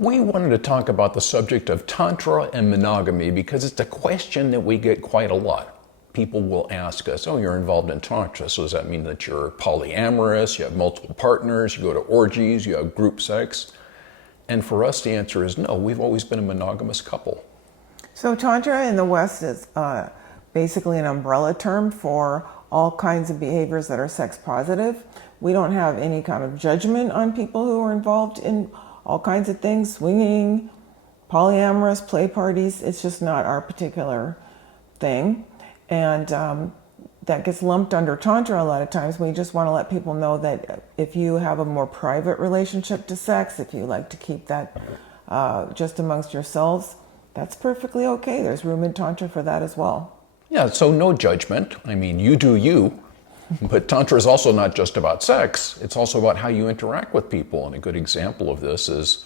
We wanted to talk about the subject of Tantra and monogamy because it's a question that we get quite a lot. People will ask us, oh, you're involved in Tantra, so does that mean that you're polyamorous, you have multiple partners, you go to orgies, you have group sex? And for us, the answer is no, we've always been a monogamous couple. So Tantra in the West is basically an umbrella term for all kinds of behaviors that are sex positive. We don't have any kind of judgment on people who are involved in all kinds of things, swinging, polyamorous, play parties. It's just not our particular thing. And that gets lumped under Tantra a lot of times. We just want to let people know that if you have a more private relationship to sex, if you like to keep that just amongst yourselves, that's perfectly okay. There's room in Tantra for that as well. Yeah, so no judgment. I mean, you do you. But Tantra is also not just about sex. It's also about how you interact with people. And a good example of this is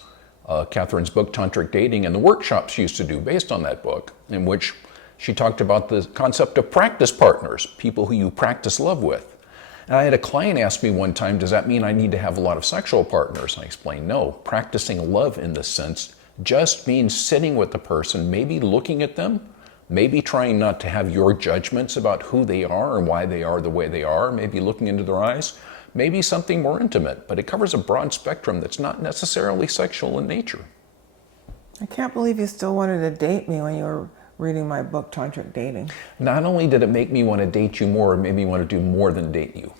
Catherine's book, Tantric Dating, and the workshops she used to do based on that book, in which she talked about the concept of practice partners, people who you practice love with. And I had a client ask me one time, does that mean I need to have a lot of sexual partners? And I explained, no, practicing love in this sense just means sitting with the person, maybe looking at them, maybe trying not to have your judgments about who they are and why they are the way they are, maybe looking into their eyes, maybe something more intimate, but it covers a broad spectrum that's not necessarily sexual in nature. I can't believe you still wanted to date me when you were reading my book, Tantric Dating. Not only did it make me want to date you more, it made me want to do more than date you.